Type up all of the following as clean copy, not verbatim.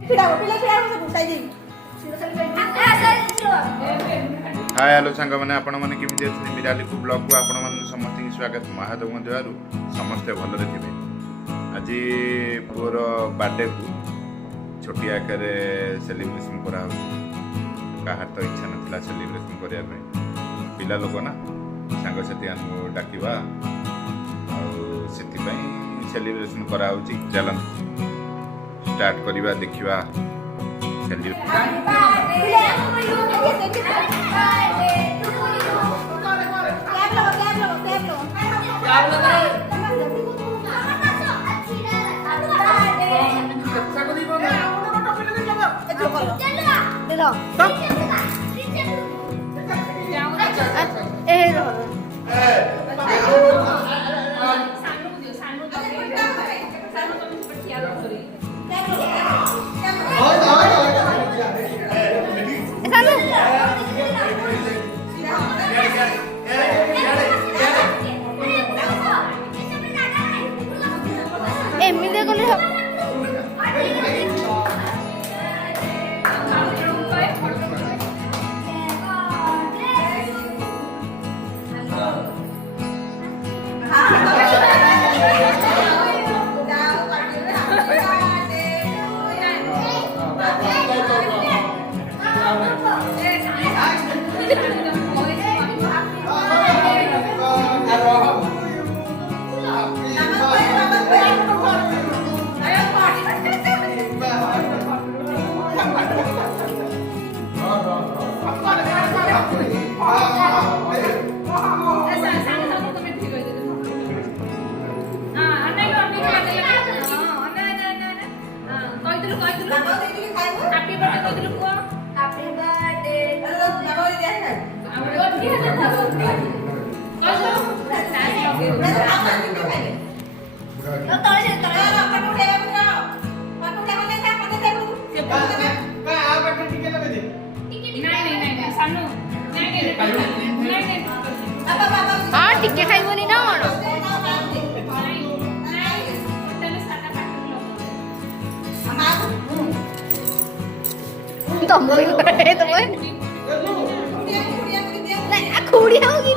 Hi hello सांग मैंने आपण मैंने केमी अच्छे मिरालीकुव्लग को आपण मैंने समस्त स्वागत महादेव देवार समस्ते भलरे थे। आज पुअर बर्थडे को छोटी आकार सेलिब्रेशन करा कहार तो इच्छा ना सेलिब्रेशन करने पिला लोक ना सांगसाथी डाकवा से सेलिब्रेशन करा चलन स्टार्ट करवा देखा टिके खाइबनी ना तुम खुड़िया होगी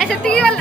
ऐसा वाला